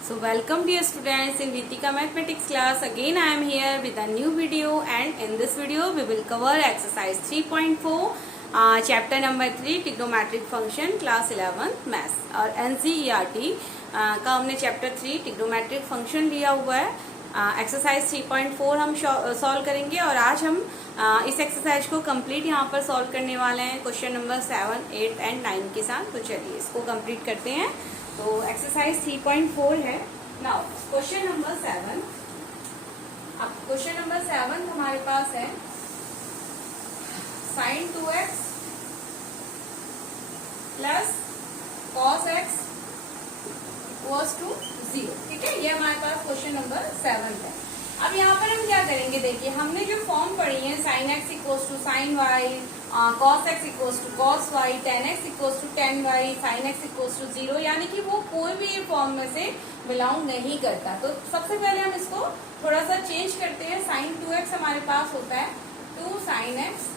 So welcome dear students in Vitika mathematics class. Again I am here with a new video, and in this video we will cover exercise 3.4 chapter number 3 trigonometric function class 11 maths और NCERT का हमने chapter 3 trigonometric function लिया हुआ है. Exercise 3.4 हम solve करेंगे और आज हम इस एक्सरसाइज को कंप्लीट यहाँ पर सॉल्व करने वाले हैं क्वेश्चन नंबर 7, 8 एंड 9 के साथ. तो चलिए इसको कंप्लीट करते हैं. तो एक्सरसाइज 3.4 है. Now question number 7. अब क्वेश्चन नंबर 7 हमारे पास है sin 2x plus cos x equals to 0. ठीक है, ये हमारे पास क्वेश्चन नंबर 7 है. अब यहाँ पर हम क्या करेंगे, देखिए हमने जो फॉर्म पढ़ी है sin x equals to sin y, cos x equals to cos y, tan x equals to tan y, sin x equals to 0, यानी कि वो कोई भी ये फॉर्म में से बिलोंग नहीं करता. तो सबसे पहले हम इसको थोड़ा सा चेंज करते हैं. sin 2x हमारे पास होता है 2 sin x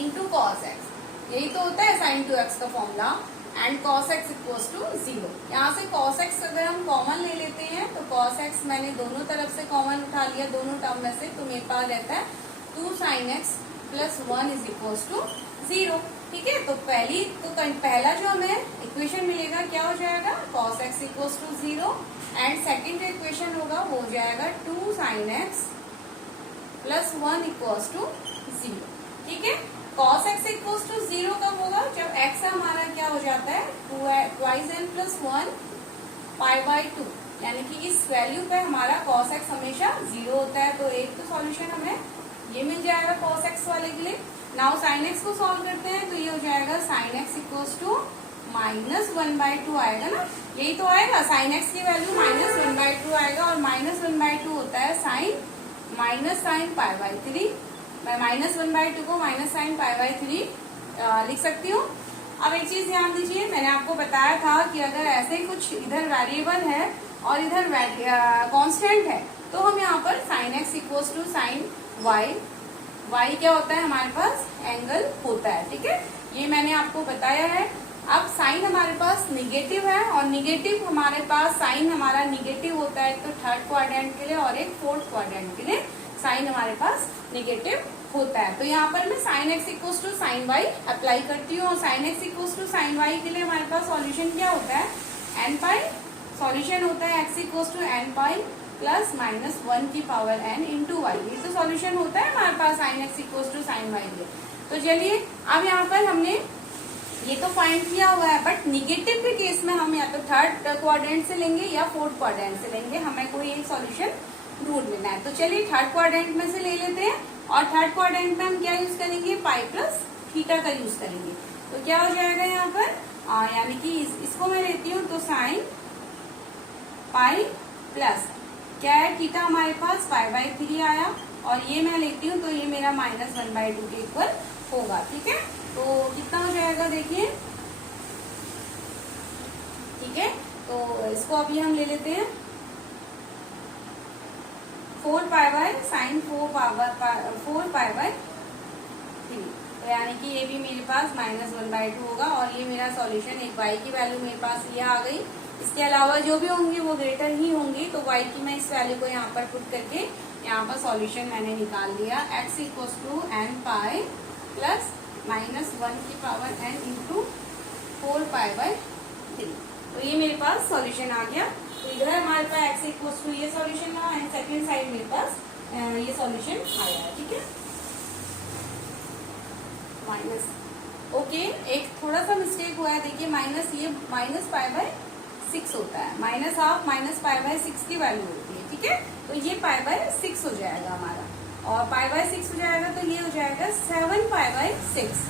into cos x. यही तो होता है sin 2x का formula. And cos x equals to 0. यहाँ से cos x अगर हम कॉमन ले लेते हैं तो cos x मैंने दोनों तरफ से कॉमन उठा लिया, दोनों टर्म में से. तो मेरे पास रहता है 2 sin x plus 1 is equals to 0. ठीक है, तो पहला जो हमें इक्वेशन मिलेगा क्या हो जाएगा, cos x equals to 0. And second जो इक्वेशन होगा वो हो जाएगा 2 sin x plus 1 equals to 0. ठीक है, cos x इक्वल्स टू 0 कब होगा, जब x हमारा क्या हो जाता है 2n प्लस 1 पाई बाई 2, यानी कि इस वैल्यू पे हमारा cos x हमेशा 0 होता है. तो एक तो सॉल्यूशन हमें ये मिल जाएगा cos x वाले के लिए. नाउ sin x को सॉल्व करते हैं तो ये हो जाएगा sin x equals to minus 1/2 आएगा ना, यही तो आएगा. sin x की वैल्यू माइनस 1/2 आएगा और माइनस 1/2 होता है sin minus sine pi by 3. मैं माइनस 1/2 को माइनस साइन पाई बाई 3 लिख सकती हूँ. अब एक चीज ध्यान दीजिए, मैंने आपको बताया था कि अगर ऐसे ही कुछ इधर वेरिएबल है और इधर कांस्टेंट है तो हम यहाँ पर sin x equals to sine y क्या होता है हमारे पास एंगल होता है. ठीक है, ये मैंने आपको बताया है. अब साइन हमारे पास निगेटिव है और निगेटिव हमारे पास साइन हमारा निगेटिव होता है. तो थर्ड क्वाड्रेंट के लिए और एक फोर्थ क्वाड्रेंट के लिए साइन हमारे पास निगेटिव होता है. तो यहाँ पर मैं sin x equals to sine y apply करती हूँ और sin x equals to sine y के लिए हमारे पास सॉल्यूशन क्या होता है, n पाई. सॉल्यूशन होता है x equals to n pi plus minus 1 की पावर n इंटू वाई. ये तो सॉल्यूशन होता है हमारे पास sin x equals to sine y के. तो चलिए अब यहाँ पर हमने ये तो फाइंड किया हुआ है, बट निगेटिव के केस में हम या तो थर्ड क्वाड्रेंट से लेंगे या फोर्थ क्वाड्रेंट से लेंगे. हमें कोई एक सॉल्यूशन ढूंढ लेना है. तो चलिए थर्ड क्वाड्रेंट में से ले लेते हैं और थर्ड क्वाड्रेंट में हम क्या यूज करेंगे, पाई प्लस थीटा का यूज करेंगे. तो क्या हो जाएगा यहाँ पर, यानी कि इसको मैं लेती हूँ तो साइन पाई प्लस क्या है थीटा हमारे पास पाई बाई 3 आया और ये मैं लेती हूँ तो ये मेरा माइनस 1/2 के इक्वल होगा. ठीक है, तो कितना हो जाएगा देखिए. ठीक है, तो इसको अभी हम ले लेते हैं 4 pi by sine 4 pi by 3. तो यानी कि ये भी मेरे पास माइनस 1/2 होगा और ये मेरा सॉल्यूशन एक y की वैल्यू मेरे पास ये आ गई. इसके अलावा जो भी होंगे वो ग्रेटर ही होंगी. तो y की मैं इस वैल्यू को यहाँ पर पुट करके यहाँ पर सॉल्यूशन मैंने निकाल दिया. x equals to n pi plus minus 1 की power n into 4 pi by 3. तो ये मेरे पास सॉल्यूशन आ गया. तो इधर हमारे पास x इक्वल्स टू ये सॉल्यूशन है एंड सेकेंड साइड मेरे पास ये सॉल्यूशन आया है. ठीक है, माइनस ओके. एक थोड़ा सा मिस्टेक हुआ है, देखिए माइनस ये माइनस पाई बाय 6 होता है. Minus half minus pi by 6 की वैल्यू होती है. ठीक है, तो ये पाई बाय 6 हो जाएगा हमारा और पाई बाय 6 हो जाएगा तो ये हो जाएगा 7 पाई बाय 6.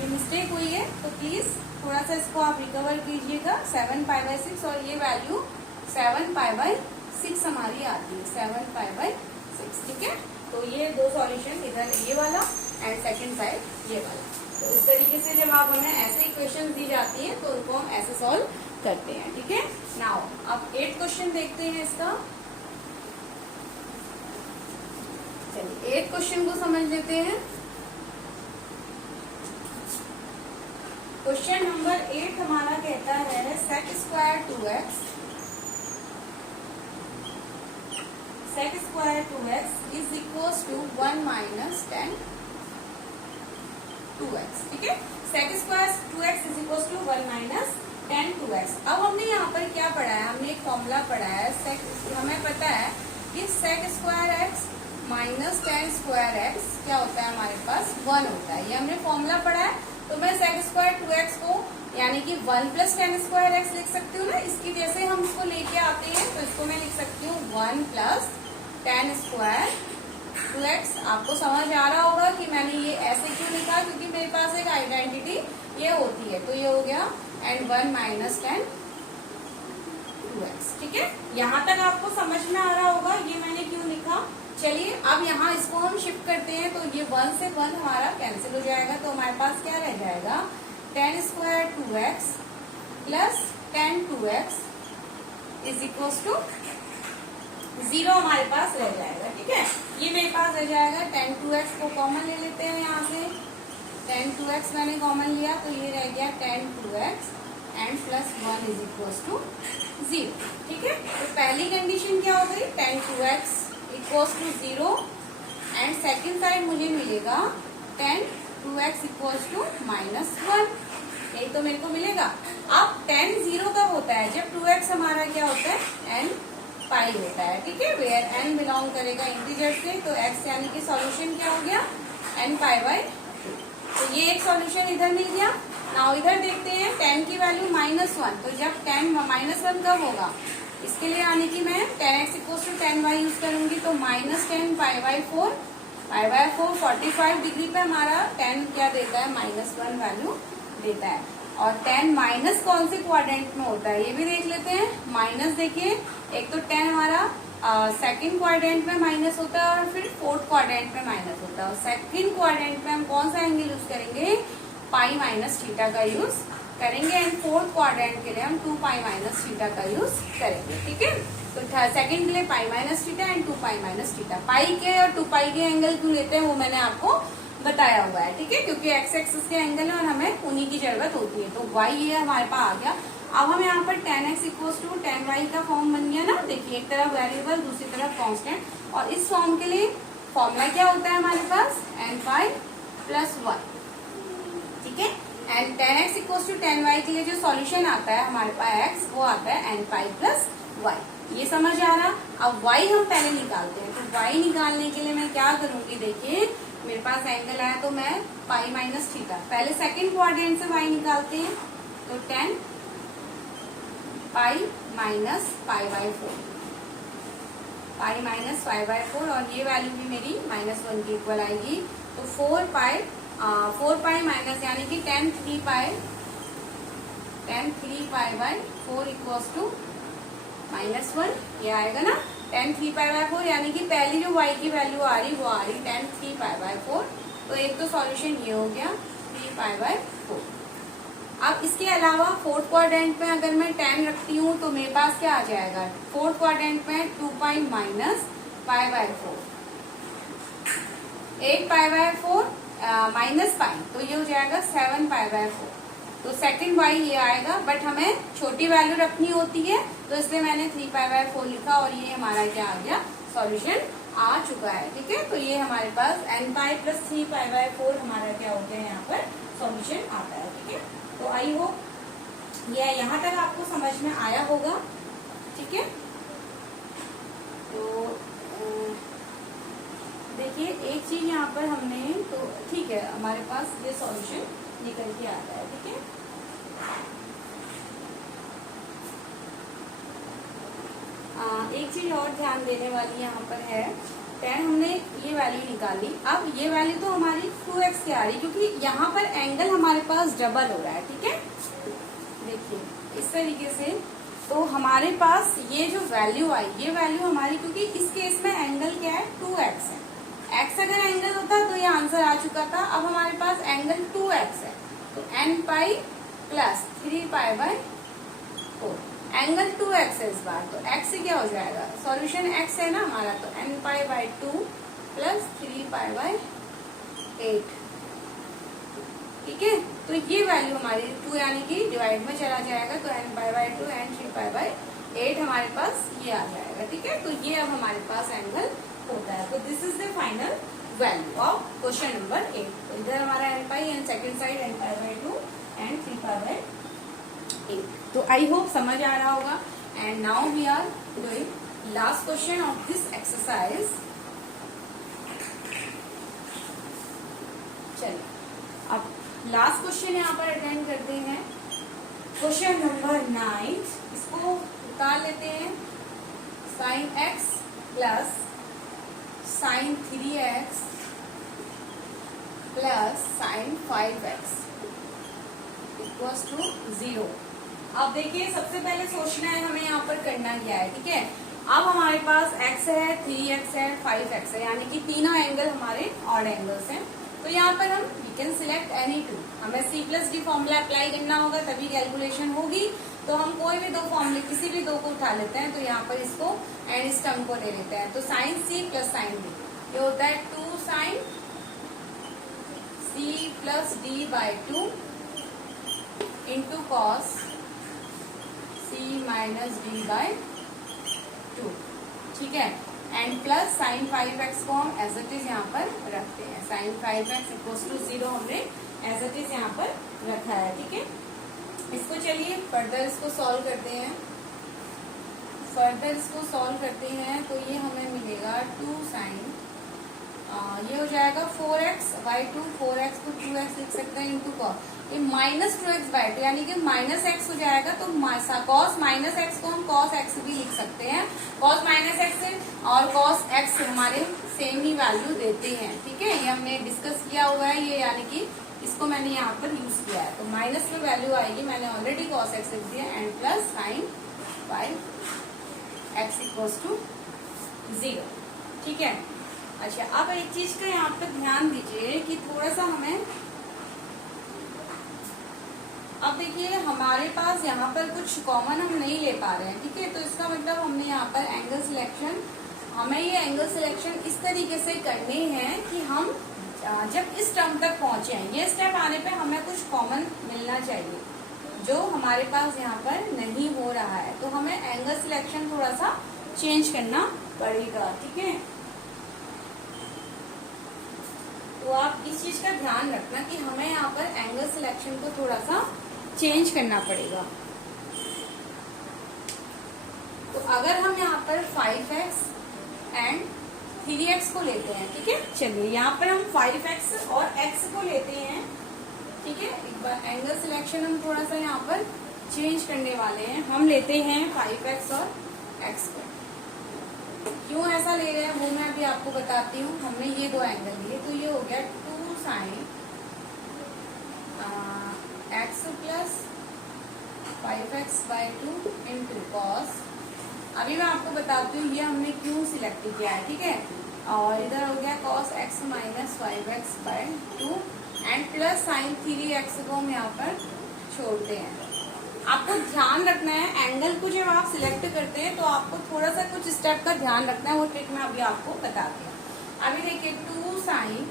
ये मिस्टेक हुई है तो प्लीज थोड़ा सा इसको आप रिकवर कीजिएगा. 7 पाई बाय 6 और ये वैल्यू 7 पाई बाय 6 हमारी आती है, 7 पाई बाय 6. ठीक है, तो ये दो सॉल्यूशन, इधर ये वाला एंड सेकंड साइड ये वाला. तो इस तरीके से जब आप हमें ऐसे इक्वेशन दी जाती है तो उनको हम ऐसे सॉल्व करते हैं. ठीक है, नाउ अब 8 क्वेश्चन देखते हैं इसका. चलिए 8 क्वेश्चन को समझ लेते हैं. क्वेश्चन नंबर 8 हमारा कहता है set square 2x sec square 2x is equal to 1 minus tan 2x, ठीक है। sec square 2x is equal to 1 minus tan 2x। अब हमने यहाँ पर क्या पढ़ा है, हमने एक फॉर्मूला पढ़ा है हमें पता है कि sec square x minus ten square x क्या होता है हमारे पास 1 होता है। ये हमने फॉर्मूला पढ़ा है। तो मैं sec स्क्वायर 2x को यानी कि 1 प्लस टेन स्क्वायर x लिख सकती हूँ ना। इसकी जैसे हम इसको लेके आते हैं तो इसको मैं लिख सकती हूँ 1 प्लस टेन स्क्वायर 2x। आपको समझ आ रहा होगा कि मैंने ये ऐसे क्यों लिखा, क्योंकि मेरे पास एक आइडेंटिटी ये होती है। तो ये हो गया एंड 1 माइनस टेन 2x, ठीक है। यहाँ तक आपको समझ में आ रहा होगा ये मैंने क्यों लिखा। चलिए अब यहाँ इसको हम शिफ्ट करते हैं तो ये 1 से 1 हमारा कैंसिल हो जाएगा। तो हमारे पास क्या रह जाएगा, tan square 2x plus tan 2x is equal to 0 हमारे पास रह जाएगा, ठीक है। ये मेरे पास रह जाएगा, टेन 2x को कॉमन ले लेते हैं यहाँ से। टेन 2x मैंने कॉमन लिया तो ये रह गया tan 2x and plus 1 is equal to 0, ठीक है। तो पहली कंडीशन क्या हो गई, tan 2x equal to 0 and second side मुझे मिलेगा ten 2x equal to minus 1, यही तो मेरे को मिलेगा। अब टेन 0 कब होता है, जब 2x हमारा क्या होता है n पाई होता है, ठीक है। वेयर n बिलोंग करेगा इंटीजर से, तो x यानी कि सॉल्यूशन क्या हो गया n पाई बाई 2। तो ये एक सॉल्यूशन इधर मिल गया। नाउ इधर देखते हैं टेन की वैल्यू माइनस 1। तो जब टेन माइनस 1 कब होगा, इसके लिए यानी कि मैं tan x equal to tan y use करूंगी। तो minus tan pi by 4, pi by 4 45 degree पे हमारा टेन क्या देता है, माइनस 1 वैल्यू देता है। और टेन माइनस कौन से क्वाड्रेंट में होता है ये भी देख लेते हैं। माइनस देखिए, एक तो टेन हमारा सेकंड क्वाड्रेंट में माइनस होता है और फिर फोर्थ क्वाड्रेंट में माइनस होता है। और सेकंड क्वाड्रेंट में हम कौन सा एंगल यूज करेंगे, पाई माइनस थीटा का यूज करेंगे। एंड फोर्थ क्वाड्रेंट के लिए हम 2 पाई माइनस थीटा का यूज करेंगे, ठीक है। तो सेकंड के लिए pi minus theta and 2 pi minus theta. Pi के और 2 पाई के एंगल क्यों लेते हैं वो मैंने आपको बताया हुआ है, ठीक है, क्योंकि एक्स एक्सिस के एंगल है और हमें उन्हीं की जरूरत होती है। तो वाई ये हमारे पास आ गया। अब हम यहाँ पर tan x equal to tan y का फॉर्म बन गया ना। देखिए एक तरफ वेरिएबल दूसरी तरफ कांस्टेंट। और इस फॉर्म के लिए फॉर्मूला क्या होता है हमारे पास, एन पाई प्लस 1, ठीक है। And tan x equal to tan y के लिए जो सॉल्यूशन आता है हमारे पास एक्स, वो आता है एन पाई प्लस वाई। ये समझ आ रहा। अब वाई हम पहले निकालते हैं। तो वाई निकालने के लिए मैं क्या करूंगी, देखिए मेरे पास एंगल आया तो मैं पाई माइनस थीटा, पहले सेकंड क्वाड्रेंट से वाई निकालते हैं। तो ten pi minus pi by 4, pi minus pi by 4 और ये वैल्यू भी मेरी माइनस 1 की इक्वल आएगी। तो 4 पाई माइनस यानी कि tan 3 pi by 4 equals to minus 1, ये आएगा ना। टेन 3 पाई बाई 4 यानी कि पहली जो y की वैल्यू आ रही वो आ रही टेन 3 पाई बाई 4। तो एक तो सॉल्यूशन ये हो गया 3 पाई बाई 4। अब इसके अलावा फोर्थ क्वाड्रेंट में अगर मैं 10 रखती हूँ तो मेरे पास क्या आ जाएगा, फोर्थ क्वाड्रेंट में 2 pi minus pi by 4, 8 pi by 4 minus pi, तो ये हो जाएगा 7 पाई बाई 4। तो सेकंड वाई ये आएगा, बट हमें छोटी वैल्यू रखनी होती है तो इसलिए मैंने 3 पाई बाई 4 लिखा और ये हमारा क्या आ गया, सॉल्यूशन आ चुका है, ठीक है। तो ये हमारे पास n pi plus 3 pi by 4 हमारा क्या हो गया, यहाँ पर सॉल्यूशन आता है, ठीक है। तो आई होप ये यहाँ तक आपको समझ में आया होगा, ठीक है। तो देखिए एक चीज यहाँ पर हमने, तो ठीक है हमारे पास ये सॉल्यूशन निकल के आता है, ठीक है। एक चीज और ध्यान देने वाली यहाँ पर है, 10 हमने ये वैल्यू निकाली। अब ये वैल्यू तो हमारी 2x की आ रही, क्योंकि यहाँ पर एंगल हमारे पास डबल हो रहा है, ठीक है। देखिए इस तरीके से, तो हमारे पास ये जो वैल्यू आई, ये वैल्यू हमारी, क्योंकि इस केस में एंगल क्या है, 2x है। x अगर एंगल होता तो ये आंसर आ चुका था। अब हमारे पास एंगल 2x है, तो n pi plus 3 pi by 4, angle 2x है इस बार, तो x से क्या हो जाएगा, सॉल्यूशन x है ना हमारा, तो n pi by 2 plus 3 pi by 8, ठीक है। तो ये वैल्यू हमारी 2 यानी कि डिवाइड में चला जाएगा, तो n pi by 2 and 3 pi by 8 हमारे पास ये आ जाएगा, ठीक है। तो ये अब हमारे पास एंगल होता है। तो this is the final value of question number 8। तो इधर हमारा n pi and second side n pi by 2 and 3 pi by 8। तो आई होप समझ आ रहा होगा। And now we are doing last question of this exercise. चलिए अब लास्ट क्वेश्चन यहाँ पर अटेंड करते हैं, क्वेश्चन नंबर 9। इसको निकाल लेते हैं। Sine x plus sine 3x plus sine 5x equals to 0। अब देखिए सबसे पहले सोचना है हमें यहाँ पर करना क्या है, ठीक है। अब हमारे पास x है, 3x है, 5x है, यानी कि तीनों एंगल हमारे ऑड एंगल्स हैं। तो यहाँ पर हम we can select any two. हमें C+D फॉर्मूला अप्लाई करना होगा तभी कैलकुलेशन होगी। तो हम कोई भी दो फॉर्मूले किसी भी दो को उठा लेते हैं। तो यहाँ पर इसको एंड इस टर्म को ले लेते हैं। तो sine C plus sine D ये होता है 2 sine C plus D by 2 into cos C माइनस D बाई 2, ठीक है। एंड प्लस साइन 5x को हम एज इट इज यहाँ पर रखते हैं। साइन 5x इक्वल्स टू 0 हमने एज इट इज यहाँ पर रखा है, ठीक है। इसको चलिए फर्दर इसको सॉल्व करते हैं। तो ये हमें मिलेगा 2 साइन, ये हो जाएगा 4x बाई 2, 4x को 2x लिख सकते हैं इंटू कॉस, ये माइनस 2x बाई 2 यानी कि माइनस x हो जाएगा। तो कॉस माइनस x को हम कॉस x भी लिख सकते हैं। कॉस माइनस x और कॉस x हमारे सेम ही वैल्यू देते हैं, ठीक है। ये हमने डिस्कस किया हुआ है ये, यानी कि इसको मैंने यहाँ पर यूज किया है। तो माइनस में वैल्यू आएगी, मैंने ऑलरेडी कॉस x लिख दिया and plus sine 5x equals to 0, ठीक है। अच्छा अब एक चीज का यहाँ पे ध्यान दीजिए कि थोड़ा सा हमें, अब देखिए हमारे पास यहाँ पर कुछ कॉमन हम नहीं ले पा रहे हैं, ठीक है। तो इसका मतलब हमने यहाँ पर एंगल सिलेक्शन, हमें ये एंगल सिलेक्शन इस तरीके से करने हैं कि हम जब इस टर्म तक पहुंचे, ये स्टेप आने पे हमें कुछ कॉमन मिलना चाहिए जो हमारे पास यहाँ पर नहीं हो रहा है। तो हमें एंगल सिलेक्शन थोड़ा सा चेंज करना पड़ेगा, ठीक है। तो आप इस चीज का ध्यान रखना कि हमें यहाँ पर एंगल सिलेक्शन को थोड़ा सा चेंज करना पड़ेगा। तो अगर हम यहाँ पर 5x एंड 3x को लेते हैं, ठीक है। चलिए यहाँ पर हम 5x और x को लेते हैं, ठीक है। एक बार एंगल सिलेक्शन हम थोड़ा सा यहाँ पर चेंज करने वाले हैं। हम लेते हैं 5x और x को। क्यों ऐसा ले रहे हैं वो मैं अभी आपको बताती हूँ। हमने ये दो एंगल लिए, तो ये हो गया 2 sine x plus 5x by 2 into cos. अभी मैं आपको बताती हूँ ये हमने क्यों सिलेक्ट किया है, ठीक है। और इधर हो गया cos x minus 5x by 2 and plus sine 3x को हम यहाँ पर छोड़ते हैं। आपको ध्यान रखना है एंगल को जब आप सिलेक्ट करते हैं तो आपको थोड़ा सा कुछ स्टेप का ध्यान रखना है, वो ट्रिक मैं अभी आपको बताती हूँ। अभी देखिए 2 sign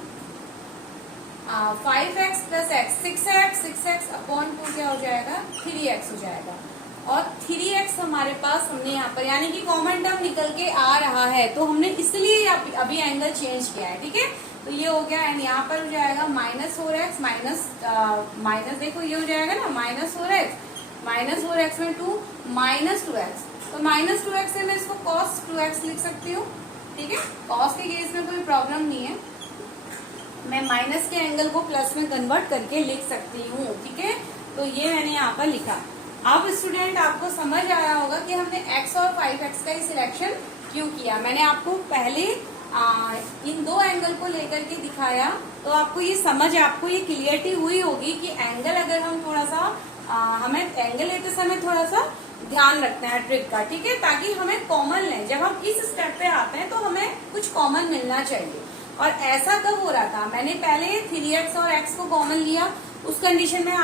5x plus x, 6x upon 2 क्या हो जाएगा, 3x हो जाएगा। और 3x हमारे पास हमने यहाँ पर, यानी कि कॉमन टर्म निकल के आ रहा है, तो हमने इसलिए अभी एंगल चेंज किया है, ठीक है। तो ये हो गया एंड यहाँ पर हो जाएगा माइनस 4x माइनस देखो ये हो जाएगा ना माइनस 4x में 2 माइनस 2x। तो माइनस 2x से मैं इसको cos 2x लिख सकती हूँ, ठीक है। cos के केस में कोई प्रॉब्लम नहीं है, मैं माइनस के एंगल को प्लस में कन्वर्ट करके लिख सकती हूँ, ठीक है। तो ये मैंने यहाँ पर लिखा। अब स्टूडेंट आपको समझ आ रहा होगा कि हमने x और 5x का ही सिलेक्शन क्यों किया। मैंने आपको पहले इन दो एंगल को लेकर के दिखाया, तो आपको ये समझ, आपको ये क्लियरिटी हुई होगी कि एंगल अगर हम थोड़ा सा हमें एंगल लेते समय थोड़ा सा ध्यान रखना है ट्रिक का, ठीक है, ताकि हमें कॉमन लें। जब हम इस स्टेप पे आते हैं तो हमें कुछ कॉमन मिलना चाहिए। और ऐसा कब हो रहा था, मैंने पहले 3x और x को कॉमन लिया, उस कंडीशन में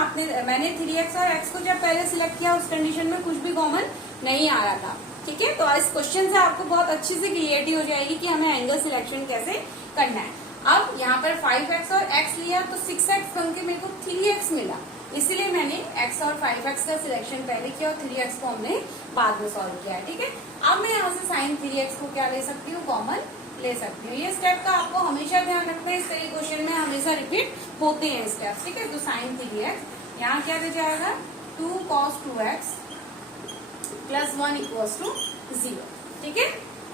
मैंने 3x और x को जब पहले सिलेक्ट किया उस कंडीशन में कुछ भी कॉमन नहीं आ रहा था, ठीक है। तो इस क्वेश्चन से आपको बहुत अच्छी से क्लियरिटी हो जाएगी कि हमें एंगल सिलेक्शन कैसे करना है। अब यहाँ पर 5x और x लिया तो 6x बन के मेरे को 3x मिला। इसीलिए मैंने x और 5x का सिलेक्शन पहले किया और 3x को हमने बाद में सॉल्व किया है। ठीक है, अब मैं यहाँ से साइन 3x को क्या ले सकती हूँ, कॉमन ले सकती हूँ। ये स्टेप का आपको हमेशा ध्यान रखना है, इस तरह क्वेश्चन में हमेशा रिपीट होते हैं स्टेप्स। ठीक है, तो साइन 3x यहाँ क्या दे जाएगा, 2 cos 2x plus 1 equals to 0। ठीक है,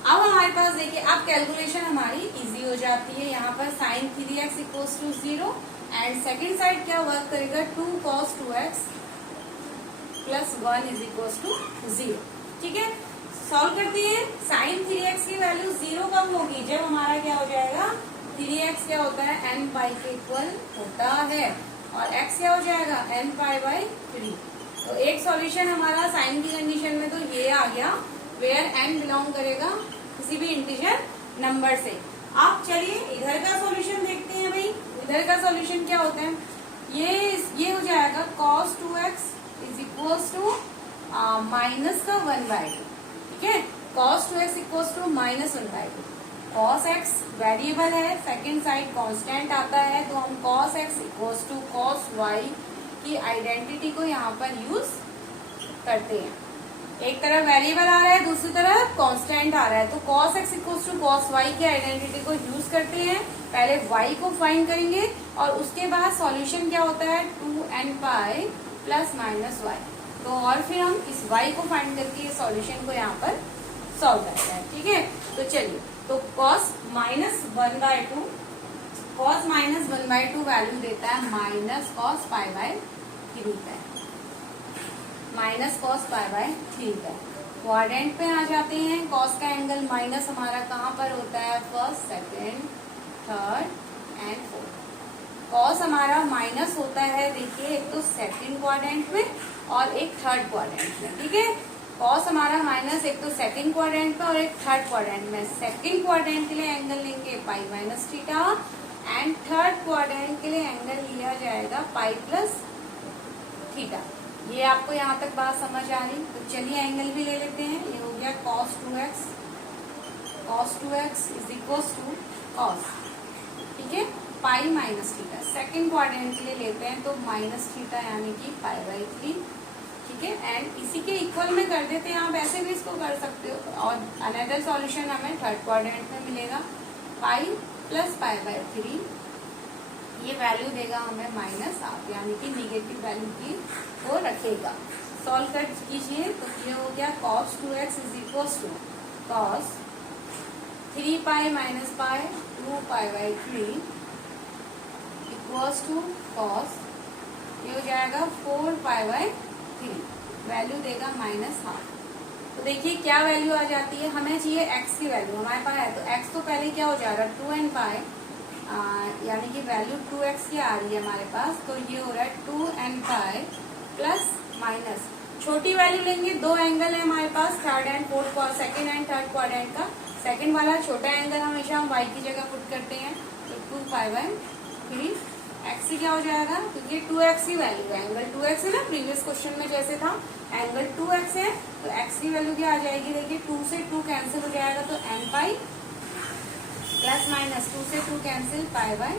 अब हमारे पास देखिए अब कैलकुलेशन हमारी इजी हो जाती है। यहाँ पर sine 3x equals to 0 and second side क्या वर्क करेगा, 2 cos 2x plus 1 is equals to 0। ठीक है, सॉल्व करती है। साइन 3x की वैल्यू 0 कब होगी, जब हमारा क्या हो जाएगा, 3x क्या होता है, n पाई के इक्वल होता है और x क्या हो जाएगा, n पाई बाई 3। तो एक सॉल्यूशन हमारा साइन की कंडीशन में तो ये आ गया, वेयर n बिलोंग करेगा किसी भी इंटीजर नंबर से। अब चलिए इधर का सॉल्यूशन देखते हैं भाई। इधर का सॉल्यूशन क्या होता है, ये हो जाएगा cos 2x is equals to minus का 1/2। ठीक है, cos 2x equals to minus 1/2। cos x variable है, सेकेंड साइड कांस्टेंट आता है, तो हम cos x equals to cos y की आइडेंटिटी को यहाँ पर यूज करते हैं। एक तरफ वेरिएबल आ रहा है, दूसरी तरफ कांस्टेंट आ रहा है, तो cos x equals to cos y की आइडेंटिटी को यूज करते हैं। पहले y को फाइंड करेंगे और उसके बाद सॉल्यूशन क्या होता है, 2n pi plus minus y। तो और फिर हम इस y को फाइंड करके इस सॉल्यूशन को यहाँ पर सॉल्व करते हैं। ठीक है, तो चलिए, तो cos minus 1/2, cos minus 1/2 value देता है माइनस cos पाई बाय 3 का, माइनस cos पाई बाय 3 का। क्वाड्रेंट पे आ जाते हैं, cos का एंगल माइनस हमारा कहाँ पर होता है, first, second, third and fourth. cos हमारा माइनस होता है, देखिए एक तो सेकेंड क्वाड्रेंट में और एक थर्ड क्वाड्रेंट में। ठीक है, cos हमारा माइनस एक तो सेकेंड क्वाड्रेंट में और एक थर्ड क्वाड्रेंट में। सेकेंड क्वाड्रेंट के लिए एंगल लेंगे पाई minus theta and third quadrant के लिए एंगल लिया जाएगा पाई प्लस थीटा। ये आपको यहाँ तक बात समझ आ रही, तो चलिए एंगल भी ले लेते हैं। ये हो गया cos 2x is equals to cos, ठीक है, pi minus theta. Second quadrant के लिए लेते हैं तो माइनस थीटा यानी कि पाई बाई 3। ठीक है, एंड इसी के इक्वल में कर देते हैं, आप ऐसे भी इसको कर सकते हो। और अनदर सॉल्यूशन हमें थर्ड क्वाड्रेंट में मिलेगा, पाई प्लस पाई बाई 3। ये वैल्यू देगा हमें माइनस हाफ, यानी कि निगेटिव वैल्यू की वो रखेगा। सॉल्व कर कीजिए, तो ये हो गया cos 2x is equals to cos 3 pi minus pi 2 pi by 3 equals to cos, ये हो जाएगा 4 पाई बाई 3, वैल्यू देगा माइनस हाफ। तो देखिए क्या वैल्यू आ जाती है, हमें चाहिए x की वैल्यू, हमारे पास है तो x तो पहले क्या हो जा रहा है 2n पाई, यानी कि वैल्यू 2x की आ रही है हमारे पास, तो ये हो रहा है 2n पाई प्लस माइनस, छोटी वैल्यू लेंगे, दो एंगल है हमारे पास, third and fourth, second and third quadrant का। सेकेंड वाला छोटा एंगल हमेशा हम y की जगह पुट करते हैं, तो 2 पाई बाई 3 x की क्या हो जाएगा, क्योंकि 2x की वैल्यू है, एंगल 2x है ना, प्रीवियस क्वेश्चन में जैसे था एंगल 2x है, तो x की वैल्यू क्या आ जाएगी, देखिए 2 से 2 कैंसिल हो जाएगा, तो n पाई प्लस माइनस 2 से 2 कैंसिल पाई बाई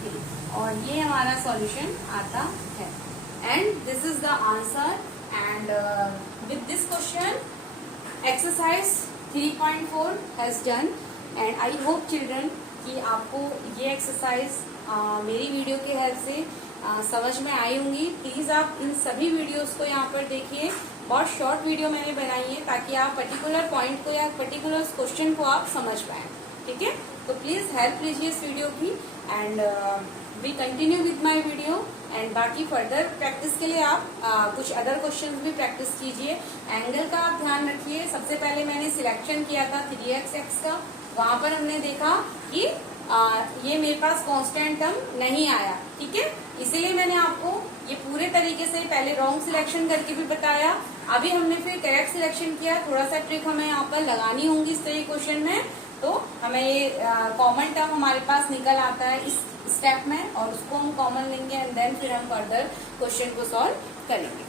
3, और ये हमारा सॉल्यूशन आता है। And this is the answer, and with this question exercise 3.4 has done, and I hope children कि आपको ये एक्सरसाइज मेरी वीडियो की हेल्प से समझ में आई होंगी। प्लीज आप इन सभी वीडियोस को यहाँ पर देखिए, बहुत शॉर्ट वीडियो मैंने बनाई है ताकि आप पर्टिकुलर पॉइंट को या पर्टिकुलर क्वेश्चन को आप समझ पाए। ठीक है, तो प्लीज हेल्प लीजिए इस वीडियो की, and we continue with my video. And बाकी फर्दर प्रैक्टिस के लिए आप कुछ अदर क्वेश्चंस भी प्रैक्टिस कीजिए। एंगल का आप ध्यान रखिए, सबसे पहले मैंने सिलेक्शन किया था 3x का, वहां पर हमने देखा कि ये मेरे पास कांस्टेंट टर्म नहीं आया। ठीक है, इसीलिए मैंने आपको ये पूरे तरीके से पहले रॉन्ग सिलेक्शन करके भी बताया, अभी हमने फिर करेक्ट सिलेक्शन किया। थोड़ा सा ट्रिक हमें यहाँ पर लगानी होंगी इस तरह क्वेश्चन में, तो हमें ये कॉमन टर्म हमारे पास निकल आता है इस स्टेप में, और उसको हम कॉमन लेंगे एंड देन फिर हम फर्दर क्वेश्चन को सॉल्व करेंगे।